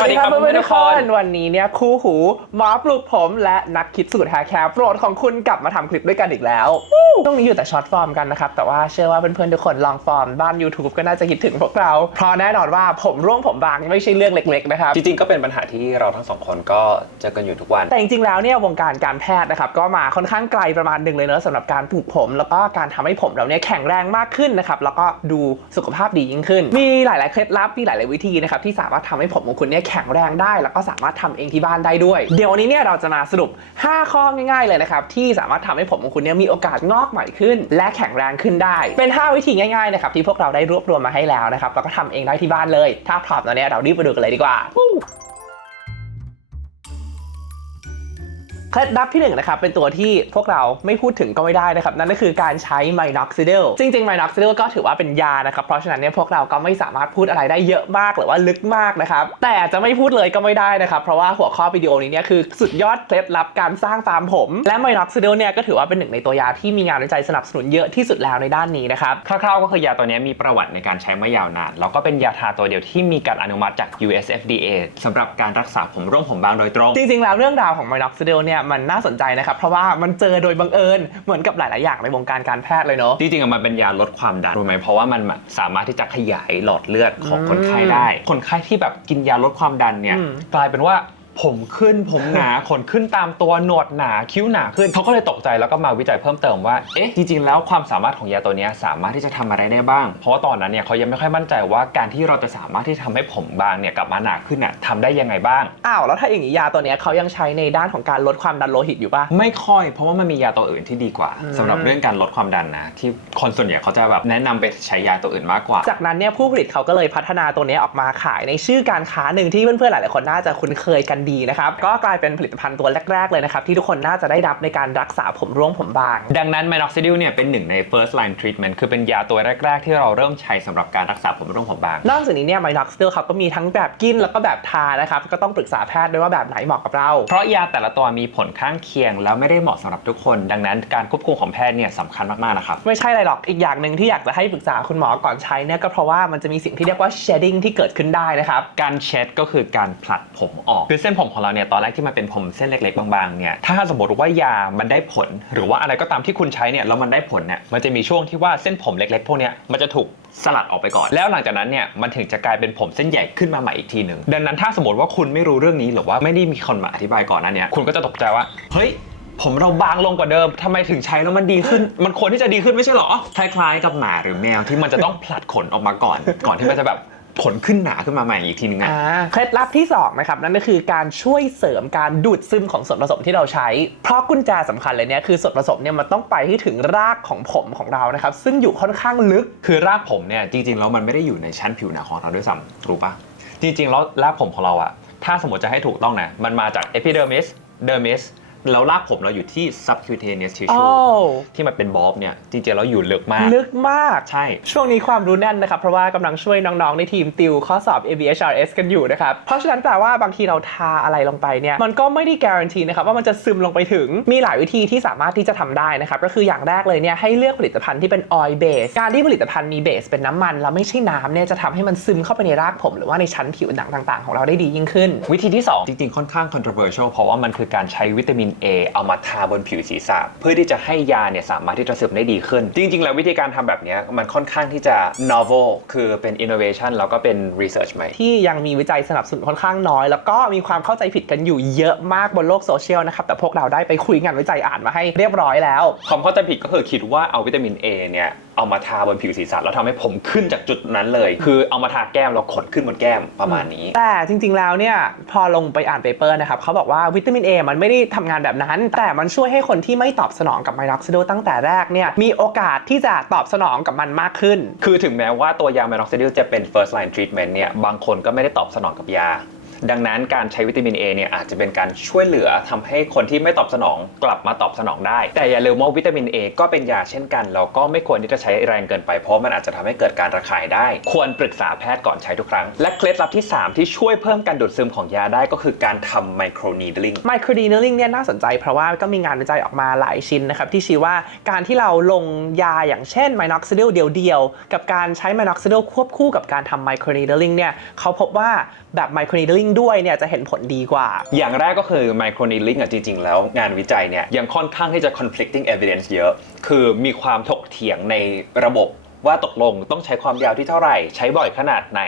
สวัสดีครับเพื่อนๆทุกคนวันนี้เนี่ยคู่หูหมอปลุกผมและนักคิดสูตรแฮร์แคร์โปรดของคุณกลับมาทำคลิปด้วยกันอีกแล้วช่วงนี้อยู่แต่ช็อตฟอร์มกันนะครับแต่ว่าเชื่อว่าเพื่อนๆทุกคนลองฟอร์มบ้าน YouTube ก็น่าจะคิดถึงพวกเราเพราะแน่นอนว่าผมร่วงผมบางไม่ใช่เรื่องเล็กๆนะครับจริงๆก็เป็นปัญหาที่เราทั้งสองคนก็เจอกันอยู่ทุกวันแต่จริงๆแล้วเนี่ยวงการการแพทย์นะครับก็มาค่อนข้างไกลประมาณหนึ่งเลยเนอะสำหรับการปลูกผมแล้วก็การทำให้ผมเราเนี่ยแข็งแรงมากขึ้นนะครับแล้วก็ดูสุขภาพดียิ่งขึ้นมีหลายๆเคล็ดลับมีหลายๆวิธีนะครับที่สามารถทำให้ผมของคุณเนี่ยแข็งแรงได้แล้วก็สามารถทำเองที่บ้านได้ด้วยเดี๋ยววันนี้เนี่ยเราจะมาสรุป5ข้อง่ายๆเลยนะครับที่สามารถทำให้ผมของคุณเนี่ยมีโอกาสงอกใหม่ขึ้นและแข็งแรงขึ้นได้เป็น5วิธีง่ายๆนะครับที่พวกเราได้รวบรวมมาให้แล้วนะครับแล้วก็ทำเองได้ที่บ้านเลยถ้าพร้อมแล้วเนี่ยเรารีบไปดูกันเลยดีกว่าเคล็ดลับที่1นะครับเป็นตัวที่พวกเราไม่พูดถึงก็ไม่ได้นะครับนั่นก็คือการใช้ไมน็อกซิดิลจริงๆไมน็อกซิดิลก็ถือว่าเป็นยานะครับเพราะฉะนั้นเนี่ยพวกเราก็ไม่สามารถพูดอะไรได้เยอะมากหรือว่าลึกมากนะครับแต่จะไม่พูดเลยก็ไม่ได้นะครับเพราะว่าหัวข้อวิดีโอนี้เนี่ยคือสุดยอดเคล็ดลับการสร้างฟาร์มผมและไมน็อกซิดิลเนี่ยก็ถือว่าเป็นหนึ่งในตัวยาที่มีงานวิจัยสนับสนุนเยอะที่สุดแล้วในด้านนี้นะครับคร่าวๆก็คือยาตัวนี้มีประวัติในการใช้มายาวนานแล้วก็เป็นยาทาตัวเดียวที่มีการอนุมัติจาก US FDA สำหรับการรักษาผมร่วงผมบางโดยตรงจริงๆแล้วเรื่องราวของไมน็อกซิดิลเนี่ยมันน่าสนใจนะครับเพราะว่ามันเจอโดยบังเอิญเหมือนกับหลายๆอย่างในวงการการแพทย์เลยเนาะจริงๆมันเป็นยาลดความดันรู้ไหมเพราะว่ามันสามารถที่จะขยายหลอดเลือดของคนไข้ได้คนไข้ที่แบบกินยาลดความดันเนี่ยกลายเป็นว่าผมขึ้นผมหนาขนขึ้นตามตัวหนวดหนาคิ้วหนาขึ้นเขาก็เลยตกใจแล้วก็มาวิจัยเพิ่มเติมว่าเอ๊ะจริงๆแล้วความสามารถของยาตัวนี้สามารถที่จะทำอะไรได้บ้างเพราะว่าตอนนั้นเนี่ยเขายังไม่ค่อยมั่นใจว่าการที่เราจะสามารถที่ทำให้ผมบางเนี่ยกลับมาหนาขึ้นเนี่ยทำได้ยังไงบ้างแล้วถ้าอย่างนี้ยาตัวนี้เขายังใช้ในด้านของการลดความดันโลหิตอยู่ป่ะไม่ค่อยเพราะว่ามันมียาตัวอื่นที่ดีกว่าสำหรับเรื่องการลดความดันนะที่คนส่วนใหญ่เขาจะแบบแนะนำไปใช้ยาตัวอื่นมากกว่าจากนั้นเนี่ยผู้ผลิตเขาก็เลยพัฒนาตัวนี้ออกมาขายในชื่อการค้าหนึ่งที่เพื่อนๆหลายๆคนน่าจะคุ้นเคยกันดีนะครับก็กลายเป็นผลิตภัณฑ์ตัวแรกๆเลยนะครับที่ทุกคนน่าจะได้รับในการรักษาผมร่วงผมบางดังนั้นไมน็อกซิดิลเนี่ยเป็นหนึ่งใน first line treatment คือเป็นยาตัวแรกๆที่เราเริ่มใช้สำหรับการรักษาผมร่วงผมบางนอกจากนี้เนี่ยไมน็อกซิดิลเขาก็มีทั้งแบบกินแล้วก็แบบทานะครับก็ต้องปรึกษาแพทย์ด้วยว่าแบบไหนเหมาะกับเราเพราะยาแต่ละตัวมีผลข้างเคียงแล้วไม่ได้เหมาะสำหรับทุกคนดังนั้นการควบคุมของแพทย์เนี่ยสำคัญมากๆนะครับไม่ใช่อะไรหรอกอีกอย่างหนึ่งที่อยากจะให้ปรึกษาคุณหมอก่อนใช้เนี่ยก็เพราะว่ามันจะมีสิ่งที่เรียกว่า shedding ที่เกิดขึ้นได้นะครับการเช็ดก็คือการผลัดผมออกคือเส้นผมของเราเนี่ยตอนแรกที่มันเป็นผมเส้นเล็กๆบางๆเนี่ยถ้าสมมติว่ายามันได้ผลหรือว่าอะไรก็ตามที่คุณใช้เนี่ยแล้วมันได้ผลเนี่ยมันจะมีช่วงที่ว่าเส้นผมเล็กๆพวกเนี้ยมันจะถูกสลัดออกไปก่อนแล้วหลังจากนั้นเนี่ยมันถึงจะกลายเป็นผมเส้นใหญ่ขึ้นมาใหม่อีกทีหนึ่งดังนั้นถ้าสมมติว่าคุณไม่รู้เรื่องนี้หรือว่าไม่ได้มีคนมาอธิบายก่อนนั้นเนี่ยคุณก็จะตกใจว่าเฮ้ยผมเราบางลงกว่าเดิมทำไมถึงใช้แล้วมันดีขึ้นมันควรที่จะดีขึ้นไม่ใช่หรอคล้ายๆกับหมาหรือแมวที่มันจะต้องผลัดขนออกมาก่อนที่มันจะแบบขนขึ้นหนาขึ้นมาใหม่อีกทีนึงเคล็ดลับที่2นะครับนั่นก็คือการช่วยเสริมการดูดซึมของส่วนผสมที่เราใช้เพราะกุญแจสำคัญเลยเนี่ยคือส่วนผสมเนี่ยมันต้องไปให้ถึงรากของผมของเรานะครับซึ่งอยู่ค่อนข้างลึกคือรากผมเนี่ยจริงๆแล้วมันไม่ได้อยู่ในชั้นผิวหนังของเราด้วยซ้ำรู้ปะจริงๆแล้วรากผมของเราอะถ้าสมมติจะให้ถูกต้องนะมันมาจาก epidermis dermisแล้วรากผมเราอยู่ที่ subcutaneous tissue ที่มันเป็นบอบเนี่ยจริงๆแล้วอยู่ลึกมากใช่ช่วงนี้ความรู้แน่นนะครับเพราะว่ากำลังช่วยน้องๆในทีมติวข้อสอบ ABHRS กันอยู่นะครับเพราะฉะนั้นแปลว่าบางทีเราทาอะไรลงไปเนี่ยมันก็ไม่ได้การันตีนะครับว่ามันจะซึมลงไปถึงมีหลายวิธีที่สามารถที่จะทำได้นะครับก็คืออย่างแรกเลยเนี่ยให้เลือกผลิตภัณฑ์ที่เป็น oil base การที่ผลิตภัณฑ์มีเบสเป็นน้ำมันแล้วไม่ใช่น้ำเนี่ยจะทำให้มันซึมเข้าไปในรากผมหรือว่าในชั้นผิวหนังต่างๆของเราได้ดียิ่งขึ้นวิธีที่2จริงๆค่อนข้าง controversial เพราะว่ามันคือการใช้วิตามิน A เอามาทาบนผิวศีรษะเพื่อที่จะให้ยาเนี่ยสามารถที่จะซึมได้ดีขึ้นจริงๆแล้ววิธีการทำแบบนี้มันค่อนข้างที่จะ novel คือเป็น innovation แล้วก็เป็น research ใหม่ที่ยังมีวิจัยสนับสนุนค่อนข้างน้อยแล้วก็มีความเข้าใจผิดกันอยู่เยอะมากบนโลกโซเชียลนะครับแต่พวกเราได้ไปคุยงานวิจัยอ่านมาให้เรียบร้อยแล้วความเข้าใจผิดก็คือคิดว่าเอาวิตามิน A เนี่ยเอามาทาบนผิวศีรษะแล้วทำให้ผมขึ้นจากจุดนั้นเลยคือเอามาทาแก้มแล้วขนขึ้นบนแก้มประมาณนี้แต่จริงๆแล้วเนี่ยพอลงไปอ่านเปเปอร์นะครับเขาบอกว่าวิตามิน A มันไม่ได้ทำงานแบบนั้นแต่มันช่วยให้คนที่ไม่ตอบสนองกับไมน็อกซิดิลตั้งแต่แรกเนี่ยมีโอกาสที่จะตอบสนองกับมันมากขึ้นคือถึงแม้ว่าตัวยาไมน็อกซิดิลจะเป็น first line treatment เนี่ยบางคนก็ไม่ได้ตอบสนองกับยาดังนั้นการใช้วิตามิน A เนี่ยอาจจะเป็นการช่วยเหลือทำให้คนที่ไม่ตอบสนองกลับมาตอบสนองได้แต่อย่าลืมว่าวิตามิน A ก็เป็นยาเช่นกันแล้วก็ไม่ควรที่จะใช้แรงเกินไปเพราะมันอาจจะทำให้เกิดการระคายได้ควรปรึกษาแพทย์ก่อนใช้ทุกครั้งและเคล็ดลับที่3ที่ช่วยเพิ่มการดูดซึมของยาได้ก็คือการทำ microneedling เนี่ยน่าสนใจเพราะว่าก็มีงานวิจัยออกมาหลายชิ้นนะครับที่ชี้ว่าการที่เราลงยาอย่างเช่นไมน็อกซิดิลเดียวๆกับการใช้ไมน็อกซิดิลควบคู่กับการทำ microneedling เนี่ยเขาพบว่าแบบ microneedling ด้วยเนี่ยจะเห็นผลดีกว่าอย่างแรกก็คือ micro needling จริงๆแล้วงานวิจัยเนี่ยยังค่อนข้างที่จะ conflicting evidence เยอะคือมีความถกเถียงในระบบว่าตกลงต้องใช้ความยาวที่เท่าไหร่ใช้บ่อยขนาดไหน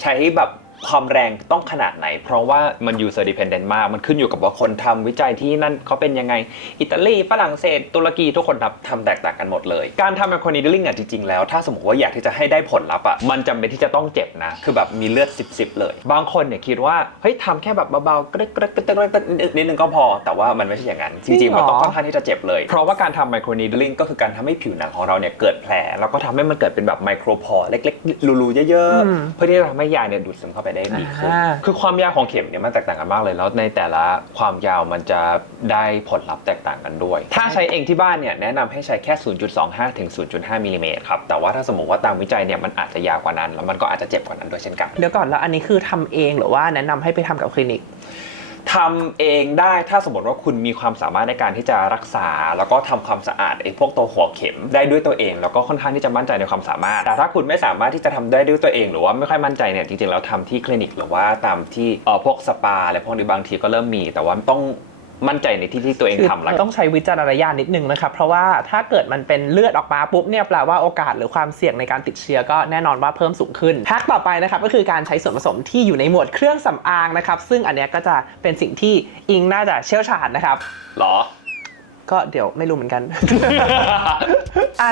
ใช้แบบความแรงต้องขนาดไหนเพราะว่ามัน user dependent มากมันขึ้นอยู่กับว่าคนทำวิจัยที่นั่นเขาเป็นยังไงอิตาลีฝรั่งเศสตุรกีทุกคนทำแตกต่างกันหมดเลยการทำ micro needling จริงๆแล้วถ้าสมมติว่าอยากที่จะให้ได้ผลลัพธ์มันจำเป็นที่จะต้องเจ็บนะคือแบบมีเลือด10เลยบางคนเนี่ยคิดว่าเฮ้ยทำแค่แบบเบาๆกระดึกนิดนึงก็พอแต่ว่ามันไม่ใช่อย่างนั้นจริงๆมันต้องค่อนข้างที่จะเจ็บเลยเพราะว่าการทำ micro needling ก็คือการทำให้ผิวหนังของเราเนี่ยเกิดแผลแล้วก็ทำให้มันเกิดเป็นแบบ micro pore เล็กๆรูๆเยอะๆเพื่อที่จะทำให้ยาเนี่ยดูดซึมเข้าไปได้ดีคือความยาวของเข็มเนี่ยมันแตกต่างกันมากเลยแล้วในแต่ละความยาวมันจะได้ผลลัพธ์แตกต่างกันด้วยถ้าใช้เองที่บ้านเนี่ยแนะนำให้ใช้แค่ 0.25 ถึง 0.5 มิลลิเมตรครับแต่ว่าถ้าสมมติว่าตามวิจัยเนี่ยมันอาจจะยาวกว่านั้นแล้วมันก็อาจจะเจ็บกว่านั้นด้วยเช่นกันเดี๋ยวก่อนแล้วอันนี้คือทำเองหรือว่าแนะนำให้ไปทำกับคลินิกทำเองได้ถ้าสมมติว่าคุณมีความสามารถในการที่จะรักษาแล้วก็ทำความสะอาดไอ้พวกตัวหัวเข็มได้ด้วยตัวเองแล้วก็ค่อนข้างที่จะมั่นใจในความสามารถแต่ถ้าคุณไม่สามารถที่จะทำได้ด้วยตัวเองหรือว่าไม่ค่อยมั่นใจเนี่ยจริงๆแล้วทำที่คลินิกหรือว่าตามที่พวกสปาอะไรพวกนี้บางทีก็เริ่มมีแต่ว่าต้องมั่นใจในที่ตัวเองทำแล้วต้องใช้วิจารณญาณนิดนึงนะครับเพราะว่าถ้าเกิดมันเป็นเลือดออกมาปุ๊บเนี่ยแปลว่าโอกาสหรือความเสี่ยงในการติดเชื้อก็แน่นอนว่าเพิ่มสูงขึ้นแพ็กต่อไปนะครับก็คือการใช้ส่วนผสมที่อยู่ในหมวดเครื่องสำอางนะครับซึ่งอันนี้ก็จะเป็นสิ่งที่อิงน่าจะเชี่ยวชาญนะครับหรอก็เดี๋ยวไม่รู้เหมือนกัน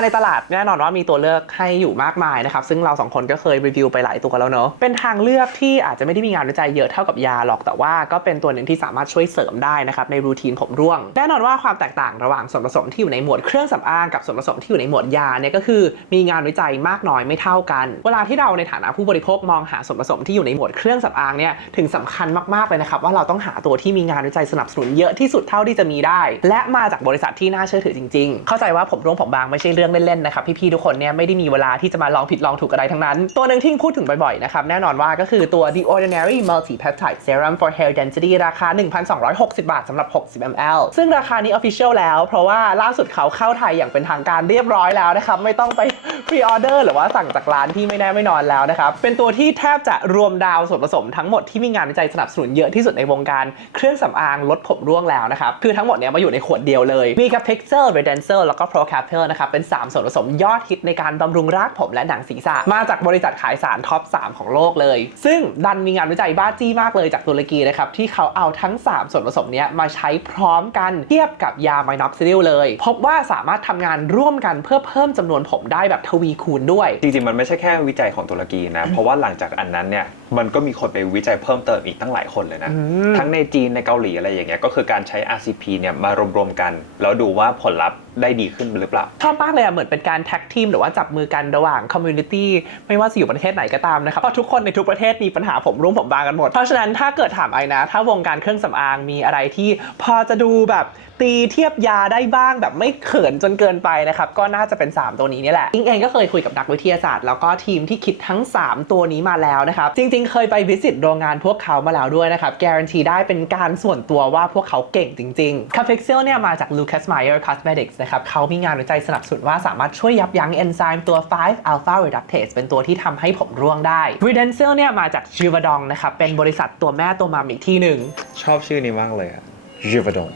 ในตลาดแน่นอนว่ามีตัวเลือกให้อยู่มากมายนะครับซึ่งเรา2คนก็เคยรีวิวไปหลายตัวแล้วเนอะเป็นทางเลือกที่อาจจะไม่ได้มีงานวิจัยเยอะเท่ากับยาหรอกแต่ว่าก็เป็นตัวหนึ่งที่สามารถช่วยเสริมได้นะครับในรูทีนผมร่วงแน่นอนว่าความแตกต่างระหว่างส่วนผสมที่อยู่ในหมวดเครื่องสำอางกับส่วนผสมที่อยู่ในหมวดยาเนี่ยก็คือมีงานวิจัยมากน้อยไม่เท่ากันเวลาที่เราในฐานะผู้บริโภคมองหาส่วนผสมที่อยู่ในหมวดเครื่องสำอางเนี่ยถึงสำคัญมากๆเลยนะครับว่าเราต้องหาตัวที่มีงานวิจัยสนับสนุนเยอะที่สุดเท่าที่จะมีได้และมาจากบริษัทที่น่าเชื่อถือจริงๆเข้าใจว่าผมร่วงผมบางไม่ใช่เรื่องเล่นๆนะครับพี่ๆทุกคนเนี่ยไม่ได้มีเวลาที่จะมาลองผิดลองถูกอะไรทั้งนั้นตัวหนึ่งที่พูดถึงบ่อยๆนะครับแน่นอนว่าก็คือตัว The Ordinary Multi Peptide Serum for Hair Density ราคา 1,260 บาทสำหรับ60 ml ซึ่งราคานี้ official แล้วเพราะว่าล่าสุดเขาเข้าไทยอย่างเป็นทางการเรียบร้อยแล้วนะครับไม่ต้องไป pre-order หรือว่าสั่งจากร้านที่ไม่แน่ไม่นอนแล้วนะครับเป็นตัวที่แทบจะรวมดาวส่วนผสมทั้งหมดที่มีงานวิจัยสนับสนุนเยอะที่สุดในวงการเครื่องสำอางลดผมร่วงแล้วนะครับคือทั้งหมดเนี้ยมาอยู่ในขวดเดียวเลยมีกับ Pixel Redenser แล้วก็ Pro Capel นะครับเป็น3ส่วนผสมยอดฮิตในการบำรุงรากผมและหนังศีรษะมาจากบริษัทขายสารท็อป3ของโลกเลยซึ่งดันมีงานวิจัยบ้าจี้มากเลยจากตุรกีนะครับที่เขาเอาทั้ง3ส่วนผสมนี้มาใช้พร้อมกันเทียบกับยาไมน็อกซิดิลเลยพบว่าสามารถทำงานร่วมกันเพื่อเพิ่มจำนวนผมได้แบบทวีคูณด้วยจริงๆมันไม่ใช่แค่วิจัยของตุรกีนะเพราะว่าหลังจากอันนั้นเนี่ยมันก็มีคนไปวิจัยเพิ่มเติมอีกตั้งหลายคนเลยนะทั้งในจีนในเกาหลีอะไรอย่างเงี้ยก็คือการใช้ RCP เนี่ยมารวมๆกันแล้วดูว่าผลลัพธ์ได้ดีขึ้นหรือเปล่าชอบมากเลยเหมือนเป็นการแท็กทีมหรือว่าจับมือกันระหว่างคอมมูนิตี้ไม่ว่าจะอยู่ประเทศไหนก็ตามนะครับเพราะทุกคนในทุกประเทศมีปัญหาผมร่วงผมบางกันหมดเพราะฉะนั้นถ้าเกิดถามไอ้นะถ้าวงการเครื่องสำอางมีอะไรที่พอจะดูแบบตีเทียบยาได้บ้างแบบไม่เขินจนเกินไปนะครับก็น่าจะเป็น3ตัวนี้นี่แหละอิงเองก็เคยคุยกับนักวิทยาศาสตร์แล้วก็ทีมที่คิดทั้ง3ตัวนี้มาแล้วนะครับจริงๆเคยไปวิสิตโรงงานพวกเขามาแล้วด้วยนะครับการันตีได้เป็นการส่วนตัวว่าพวกเขาเก่งจริงๆ Cafexil เนี่ยมาจาก Lucas Meyer Cosmetics นะครับเขามีงานวิจัยสนับสนุนว่าสามารถช่วยยับยั้งเอนไซม์ตัว 5-alpha reductase เป็นตัวที่ทำให้ผมร่วงได้ Redensil เนี่ยมาจาก Givaudan นะครับเป็นบริษัทตัวแม่ตัวมัมอีกที่หนึ่งชอบชื่อนี้มากเลยอะGivaudan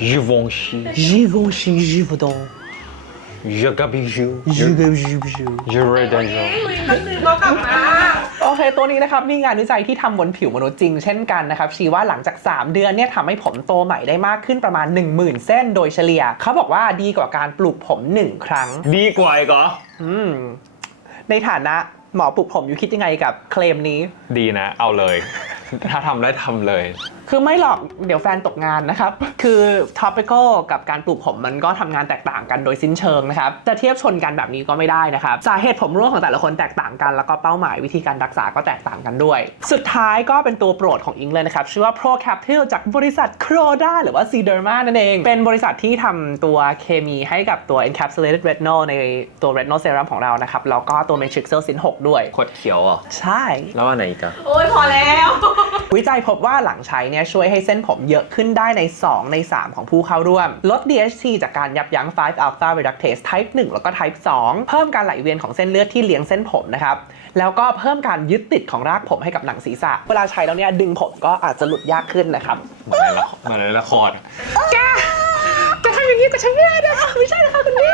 Givenchy Yagabijoux Redensil มันลืมแล้วกลับมาโอเคตัวนี้นะครับมีงานวิจัยที่ทำบนผิวมนุษย์จริงเช่นกันนะครับชี้ว่าหลังจาก3เดือนเนี่ยทำให้ผมโตใหม่ได้มากขึ้นประมาณ 10,000 เส้นโดยเฉลี่ยเขาบอกว่าดีกว่าการปลูกผม1ครั้งดีกว่าอีกเหรอในฐานะหมอปลูกผมอยู่คิดยังไงกับเคลมนี้ดีนะเอาเลยถ้าทำได้ทำเลยคือไม่หรอกเดี๋ยวแฟนตกงานนะครับคือ topical กับการปลูกผมมันก็ทำงานแตกต่างกันโดยสิ้นเชิงนะครับจะเทียบชนกันแบบนี้ก็ไม่ได้นะครับสาเหตุผมร่วงของแต่ละคนแตกต่างกันแล้วก็เป้าหมายวิธีการรักษาก็แตกต่างกันด้วยสุดท้ายก็เป็นตัวโปรดของอิงเลยนะครับชื่อว่า Pro Capel จากบริษัท Croda หรือว่า Sederma นั่นเองเป็นบริษัทที่ทำตัวเคมีให้กับตัว encapsulated retinol ในตัว retinol serum ของเรานะครับแล้วก็ตัว Matrixyl Sin 6ด้วยขวดเขียวอ่ะใช่แล้วอันไหนอีกอะโอ้ยพอแล้ววิจัยพบว่าหลังใช้เนี่ยช่วยให้เส้นผมเยอะขึ้นได้ใน2ใน3ของผู้เข้าร่วมลด DHT จากการยับยั้ง 5-alpha reductase type 1แล้วก็ type 2เพิ่มการไหลเวียนของเส้นเลือดที่เลี้ยงเส้นผมนะครับ แล้วก็เพิ่มการยึดติดของรากผมให้กับหนังศีรษะเวลาใช้แล้วเนี่ยดึงผมก็อาจจะหลุดยากขึ้นนะครับ เหมือนในละคร จะทำอย่างนี้กับฉันไม่ได้นะคะไม่ใช่นะคะคุณแม่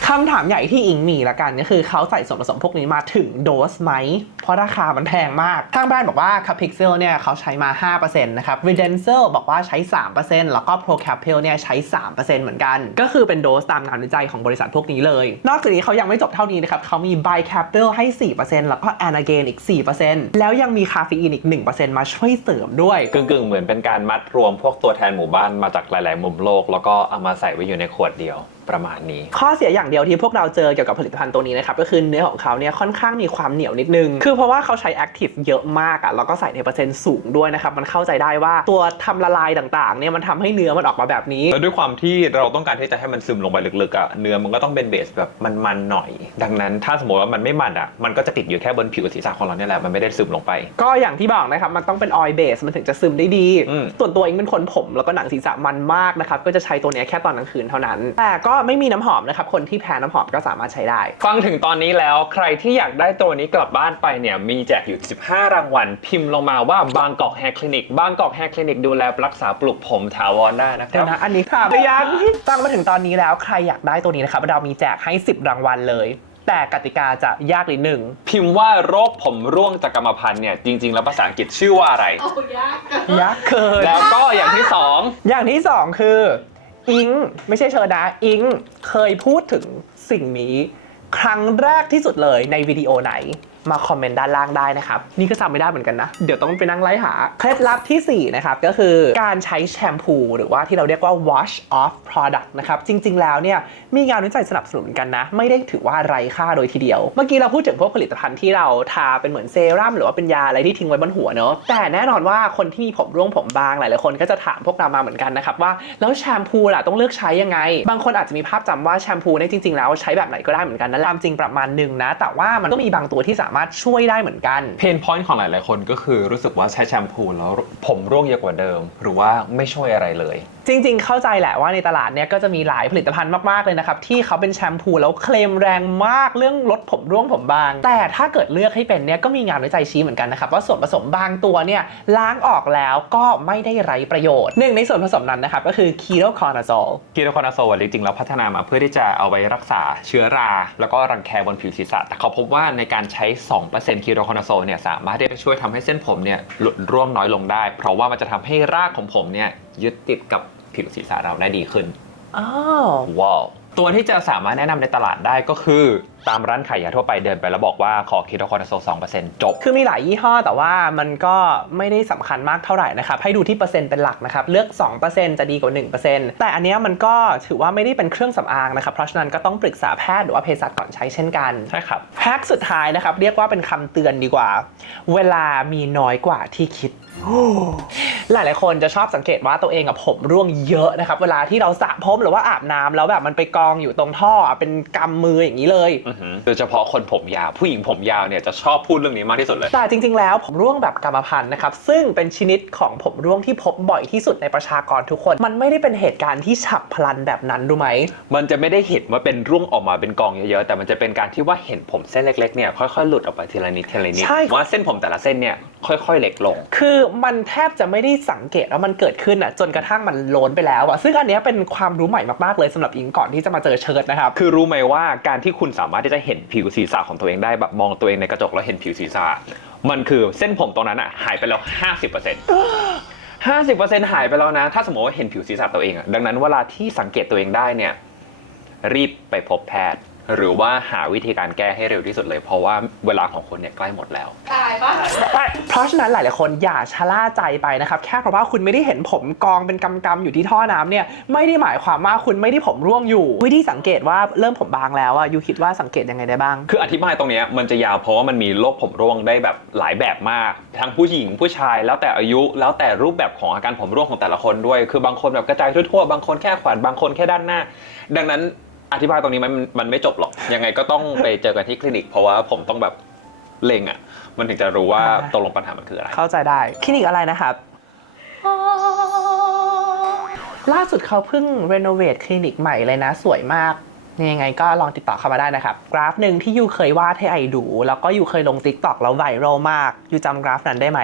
คำถามใหญ่ที่อิงมีละกันก็คือเขาใส่ส่วนผสมพวกนี้มาถึงโดสไหม เพราะราคามันแพงมาก ทางแบรนด์บอกว่า Capixel เนี่ยเขาใช้มา 5% นะครับ Redensel บอกว่าใช้ 3% แล้วก็ Procapil เนี่ยใช้ 3% เหมือนกัน ก็คือเป็นโดสตามงานวิจัยของบริษัทพวกนี้เลย นอกจากนี้เขายังไม่จบเท่านี้นะครับเขามี Bicapil ให้ 4% แล้วก็ Anagen อีก 4% แล้วยังมีคาเฟอีนอีก 1% มาช่วยเสริมด้วย กึ่งๆเหมือนเป็นการมัดรวมพวกตัวแทนหมู่บ้านมาจากหลายๆมุมโลกแล้วก็เอามาใส่ไว้อยู่ในขวดเดียวประมาณนี้ ข้อเสียอย่างเดียวที่พวกเราเจอเกี่ยวกับผลิตภัณฑ์ตัวนี้นะครับก็คือเนื้อของเขาเนี่ยค่อนข้างมีความเหนียวนิดนึงคือเพราะว่าเขาใช้แอคทีฟเยอะมากอ่ะแล้วก็ใส่ในเปอร์เซ็นต์สูงด้วยนะครับมันเข้าใจได้ว่าตัวทำละลายต่างๆเนี่ยมันทำให้เนื้อมันออกมาแบบนี้ แล้วด้วยความที่เราต้องการที่จะให้มันซึมลงไปลึกๆอ่ะเนื้อมันก็ต้องเป็นเบสแบบมันๆหน่อย ดังนั้นถ้าสมมติว่ามันไม่มันอ่ะมันก็จะติดอยู่แค่บนผิวศีรษะของเราเนี่ยแหละมันไม่ได้ซึมลงไป ก็อย่างที่บอกนะครับมันต้องเป็นออยล์เบสมันถึงจะซึมได้ดี ส่วนตัวเองเป็นคนผมแล้วก็หนังศีรษะมันมากนะครับก็จะใช้ตัวนี้แค่ตอนกลางคืนเท่านั้นแต่ก็ไม่มีน้ำหอมนะครับคนที่แพ้น้ำหอมก็สามารถใช้ได้ ฟังถึงตอนนี้แล้วใครที่อยากได้ตัวนี้กลับบ้านไปเนี่ยมีแจกอยู่15รางวัลพิมพ์ลงมาว่าบางกอกแฮร์คลินิกบางกอกแฮร์คลินิกดูแลรักษาปลุกผมถาวรได้นะค เดี๋ รั ย บ วนะอันนี้ถามหรือยังฟังมาถึงตอนนี้แล้วใครอยากได้ตัวนี้นะครับเรามีแจกให้10รางวัลเลยแต่กติกาจะยากนิดนึง พิมพ์ว่าโรคผมร่วงจากกรรมพันธุ์เนี่ยจริงๆแล้วภาษาอังกฤษชื่อว่าอะไร โอ้ยากเกิน ยากเกิน แล้วก็อย่างที่สอง อย่างที่สองคืออิงไม่ใช่เชอร์นะอิงเคยพูดถึงสิ่งนี้ครั้งแรกที่สุดเลยในวิดีโอไหนมาคอมเมนต์ด้านล่างได้นะครับนี่ก็จำไม่ได้เหมือนกันนะเดี๋ยวต้องไปนั่งไล่หาเคล็ดลับที่4นะครับก็คือการใช้แชมพูหรือว่าที่เราเรียกว่า wash off product นะครับจริงๆแล้วเนี่ยมีงานวิจัยสนับสนุนกันนะไม่ได้ถือว่าไร้ค่าโดยทีเดียวเมื่อกี้เราพูดถึงพวกผลิตภัณฑ์ที่เราทาเป็นเหมือนเซรั่มหรือว่าเป็นยาอะไรที่ทิ้งไว้บนหัวเนอะแต่แน่นอนว่าคนที่มีผมร่วงผมบางหลายๆคนก็จะถามพวกเรามาเหมือนกันนะครับว่าแล้วแชมพูล่ะต้องเลือกใช้ยังไงบางคนอาจจะมีภาพจำว่าแชมพูเนี่ยจริงๆแล้วใช้แบบไหนก็ได้เหมือนกันนะตามจริงประมาณนึงนะแต่ว่ามันก็มีบางตัวที่สามารถช่วยได้เหมือนกัน เพนพอยต์ของหลายๆคนก็คือรู้สึกว่าใช้แชมพูแล้วผมร่วงเยอะกว่าเดิม หรือว่าไม่ช่วยอะไรเลย จริงๆเข้าใจแหละว่าในตลาดเนี่ยก็จะมีหลายผลิตภัณฑ์มากๆเลยนะครับที่เขาเป็นแชมพูแล้วเคลมแรงมากเรื่องลดผมร่วงผมบางแต่ถ้าเกิดเลือกให้เป็นเนี่ยก็มีงานวิจัยชี้เหมือนกันนะครับว่าส่วนผสมบางตัวเนี่ยล้างออกแล้วก็ไม่ได้ไร้ประโยชน์หนึ่งในส่วนผสมนั้นนะครับก็คือ ketoconazole คีโตคอนาโซลจริงๆแล้วพัฒนามาเพื่อที่จะเอาไว้รักษาเชื้อรา แล้วก็รังแคบนผิวศีรษะแต่เขาพบว่าในการใช้ 2% คีโตคอนาโซลเนี่ยสามารถที่จะช่วยทำให้เส้นผมเนี่ยหลุดร่วงน้อยลงได้เพราะว่ามันจะทำให้รากของผมเนี่ยยึดติดกับผิวศีรษะเราได้ดีขึ้น อ้าว ว้าวตัวที่จะสามารถแนะนำในตลาดได้ก็คือตามร้านขายยาทั่วไปเดินไปแล้วบอกว่าขอคีโตคอนาโซล 2% จบ คือมีหลายยี่ห้อแต่ว่ามันก็ไม่ได้สำคัญมากเท่าไหร่นะครับให้ดูที่เปอร์เซ็นต์เป็นหลักนะครับเลือก 2% จะดีกว่า 1% แต่อันเนี้ยมันก็ถือว่าไม่ได้เป็นเครื่องสำอางนะครับเพราะฉะนั้นก็ต้องปรึกษาแพทย์หรือว่าเภสัชก่อนใช้เช่นกัน ใช่ครับ แฮกสุดท้ายนะครับเรียกว่าเป็นคำเตือนดีกว่า เวลามีน้อยกว่าที่คิด หลายๆคนจะชอบสังเกตว่าตัวเองกับผมร่วงเยอะนะครับเวลาที่เราสระผมหรือว่าอาบน้ำแล้วแบบมันไปกองอยู่ตรงท่อเป็นกำมืออย่างนี้เลย โดยเฉพาะคนผมยาวผู้หญิงผมยาวเนี่ยจะชอบพูดเรื่องนี้มากที่สุดเลย แต่จริงๆแล้วผมร่วงแบบกรรมพันธุ์นะครับซึ่งเป็นชนิดของผมร่วงที่พบบ่อยที่สุดในประชากรทุกคน มันไม่ได้เป็นเหตุการณ์ที่ฉับพลันแบบนั้นรู้ไหม มันจะไม่ได้เห็นว่าเป็นร่วงออกมาเป็นกองเยอะๆแต่มันจะเป็นการที่ว่าเห็นผมเส้นเล็กๆเนี่ยค่อยๆหลุดออกไปทีละนิดทีละนิด ใช่ ว่าเส้นผมแต่ละเส้นเนี่ยค่อยๆเล็กลง คือมันแทบจะไม่ได้สังเกตว่ามันเกิดขึ้นอ่ะจนกระทั่งมันโลนไปแล้วอ่ะซึ่งอันเนี้ยเป็นความรู้ใหม่มากๆเลยสำหรับอิงก่อนที่จะมาเจอเชิร์ตนะครับ คือรู้ไหมว่าการที่คุณสามารถที่จะเห็นผิวศีรษะของตัวเองได้แบบมองตัวเองในกระจกแล้วเห็นผิวศีรษะมันคือเส้นผมตรงนั้นอ่ะหายไปแล้ว 50% 50% หายไปแล้วนะ ถ้าสมมติว่าเห็นผิวศีรษะตัวเองอ่ะดังนั้นเวลาที่สังเกตตัวเองได้เนี่ยรีบไปพบแพทย์ หรือว่าหาวิธีการแก้ให้เร็วที่สุดเลยเพราะว่าเวลาของคุณเนี่ยใกล้หมดแล้ว ตายปะ เพราะฉะนั้นหลายๆคนอย่าชะล่าใจไปนะครับแค่เพราะว่าคุณไม่ได้เห็นผมกองเป็นกำๆอยู่ที่ท่อน้ำเนี่ยไม่ได้หมายความว่าคุณไม่ได้ผมร่วงอยู่วิธีสังเกตว่าเริ่มผมบางแล้วอ่ะยูคิดว่าสังเกตยังไงได้บ้าง คืออธิบายตรงเนี้ยมันจะยาวเพราะว่ามันมีโรคผมร่วงได้แบบหลายแบบมากทั้งผู้หญิงผู้ชายแล้วแต่อายุแล้วแต่รูปแบบของอาการผมร่วงของแต่ละคนด้วยคือบางคนแบบกระจายทั่วๆบางคนแค่ขวานบางคนแค่ด้านหน้า ดังนั้นอธิบายตรงนี้มันไม่จบหรอกยังไงก็ต้องไปเจอกันที่คลินิกเพราะว่าผมต้องแบบเล็งอ่ะมันถึงจะรู้ว่าตกลงปัญหามันคืออะไร เข้าใจได้คลินิกอะไรนะครับล่าสุดเขาเพิ่งรีโนเวทคลินิกใหม่เลยนะสวยมาก ยังไงก็ลองติดต่อเข้ามาได้นะครับกราฟหนึ่งที่ยูเคยวาดให้ไอดูแล้วก็ยูเคยลง TikTok แล้วไวรัลมากยูจำกราฟนั้นได้ไหม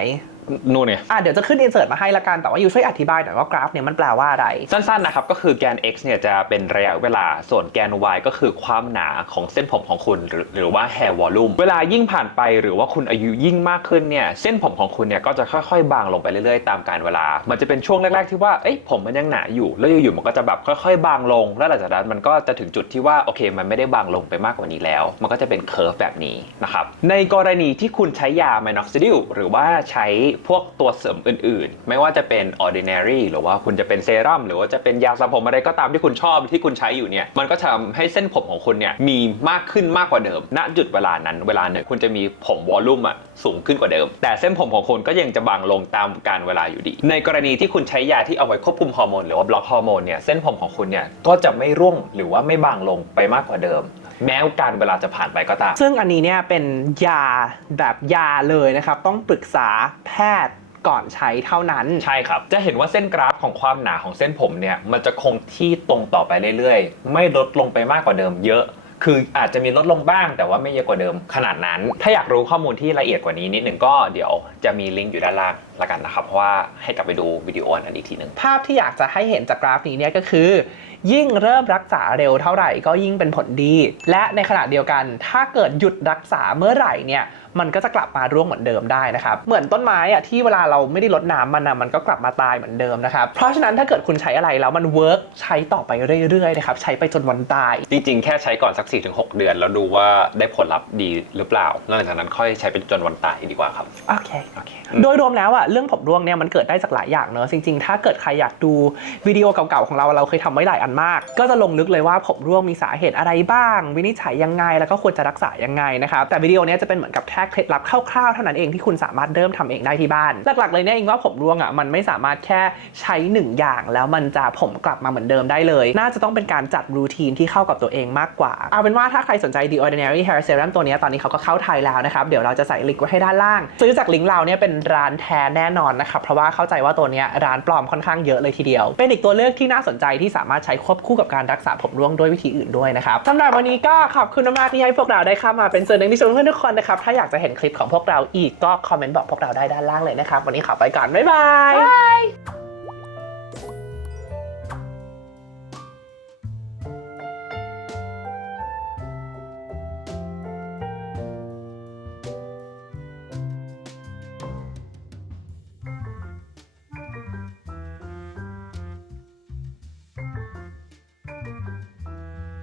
นู่นเนี่ย เดี๋ยวจะขึ้นอินเสิร์ตมาให้ละกันแต่ว่ายูช่วยอธิบายหน่อยว่ากราฟเนี่ยมันแปลว่าอะไรสั้นๆนะครับก็คือแกน x เนี่ยจะเป็นระยะเวลาส่วนแกน y ก็คือความหนาของเส้นผมของคุณหรือว่า hair volume เวลายิ่งผ่านไปหรือว่าคุณอายุยิ่งมากขึ้นเนี่ยเส้นผมของคุณเนี่ยก็จะค่อยๆบางลงไปเรื่อยๆตามกาลเวลามันจะเป็นช่วงแรกๆที่ว่าผมมันยังหนาอยู่แล้วอยู่ๆมันก็จะแบบค่อยๆบางลงแล้วหลังจากนั้นมันก็จะถึงจุดที่ว่าโอเคมันไม่ได้บางลงไปมากกว่านี้แล้วมันก็จะเป็นเคอร์ฟแบบนี้นะครับในกรณีที่คุณใช้ยา minoxidil หรือว่าใช้พวกตัวเสริมอื่นๆไม่ว่าจะเป็น ordinary หรือว่าคุณจะเป็นเซรั่มหรือว่าจะเป็นยาสระผมอะไรก็ตามที่คุณชอบที่คุณใช้อยู่เนี่ยมันก็ทำให้เส้นผมของคุณเนี่ยมีมากขึ้นมากกว่าเดิมณจุดเวลานั้นเวลาหนึ่งคุณจะมีผมวอลลุ่มสูงขึ้นกว่าเดิมแต่เส้นผมของคุณก็ยังจะบางลงตามกาลเวลาอยู่ดีในกรณีที่คุณใช้ยาที่เอาไว้ควบคุมฮอร์โมนหรือว่าบล็อกฮอร์โมนเนี่ยเส้นผมของคุณเนี่ยก็จะไม่ร่วงหรือว่าไม่บางลงไปมากกว่าเดิมแม้การเวลาจะผ่านไปก็ตามซึ่งอันนี้เนี่ยเป็นยาแบบยาเลยนะครับต้องปรึกษาแพทย์ก่อนใช้เท่านั้นใช่ครับจะเห็นว่าเส้นกราฟของความหนาของเส้นผมเนี่ยมันจะคงที่ตรงต่อไปเรื่อยๆไม่ลดลงไปมากกว่าเดิมเยอะคืออาจจะมีลดลงบ้างแต่ว่าไม่เยอะกว่าเดิมขนาดนั้นถ้าอยากรู้ข้อมูลที่ละเอียดกว่านี้นิดนึงก็เดี๋ยวจะมีลิงก์อยู่ด้านล่างละกันนะครับเพราะว่าให้กลับไปดูวิดีโออันอีกทีนึงภาพที่อยากจะให้เห็นจากกราฟนี้เนี่ยก็คือยิ่งเริ่มรักษาเร็วเท่าไหร่ก็ยิ่งเป็นผลดีและในขณะเดียวกันถ้าเกิดหยุดรักษาเมื่อไหร่เนี่ยมันก็จะกลับมาร่วงเหมือนเดิมได้นะครับเหมือนต้นไม้ที่เวลาเราไม่ได้รดน้ำมันก็กลับมาตายเหมือนเดิมนะครับเพราะฉะนั้นถ้าเกิดคุณใช้อะไรแล้วมันเวิร์กใช้ต่อไปเรื่อยๆนะครับใช้ไปจนวันตายจริงๆแค่ใช้ก่อนสัก 4-6 เดือนแล้วดูว่าได้ผลลัพธ์ดีหรือเปล่าแล้วหลังจากนั้นค่อยใช้ไปจนวันตายดีกว่าครับโอเคโดยรวมแล้วเรื่องผมร่วงเนี่ยมันเกิดได้จากหลายอย่างเนอะจริงๆถ้าเกิดใครอยากดูวิดีโอเก่าๆของเราเคยทำไว้หลายอันมากก็จะลงลึกเลยว่าผมร่วงมีสาเหตุอะไรบ้างวินิจฉัยยังไงแล้วก็ควรจะรักษายังไงนะครับแต่วิดีโอนี้จะเป็นเหมือนกับแค่เคล็ดลับคร่าวๆเท่านั้นเองที่คุณสามารถเริ่มทำเองได้ที่บ้านหลักๆเลยเนี่ยเองว่าผมร่วงมันไม่สามารถแค่ใช้1อย่างแล้วมันจะผมกลับมาเหมือนเดิมได้เลยน่าจะต้องเป็นการจัดรูทีนที่เข้ากับตัวเองมากกว่าเอาเป็นว่าถ้าใครสนใจ The Ordinary Hair Serum ตัวนี้ตอนนี้เขาก็เข้าไทยแล้วนะครับเดี๋ยวเราจะใส่ลิงก์ไว้ให้ด้านล่างซื้อจากลิงก์เราเนี่ยเป็นร้านแท้แน่นอนนะครับเพราะว่าเข้าใจว่าตัวนี้ร้านปลอมค่อนข้างเยอะเลยทีเดียวเป็นอีกตัวเลือกที่น่าสนใจที่สามารถใช้ควบคู่กับการรักษาผมร่วงด้วยวิธีอื่นด้วยนะครับสำหรับวันนี้ก็ขอบคุณมากที่ให้พวกเราได้เข้ามาเป็นส่วนหนึ่งที่ชวนเพื่อนทุกคนนะครับถ้าอยากจะเห็นคลิปของพวกเราอีกก็คอมเมนต์บอกพวกเราได้ด้านล่างเลยนะครับวันนี้ขอไปก่อนบ๊ายบาย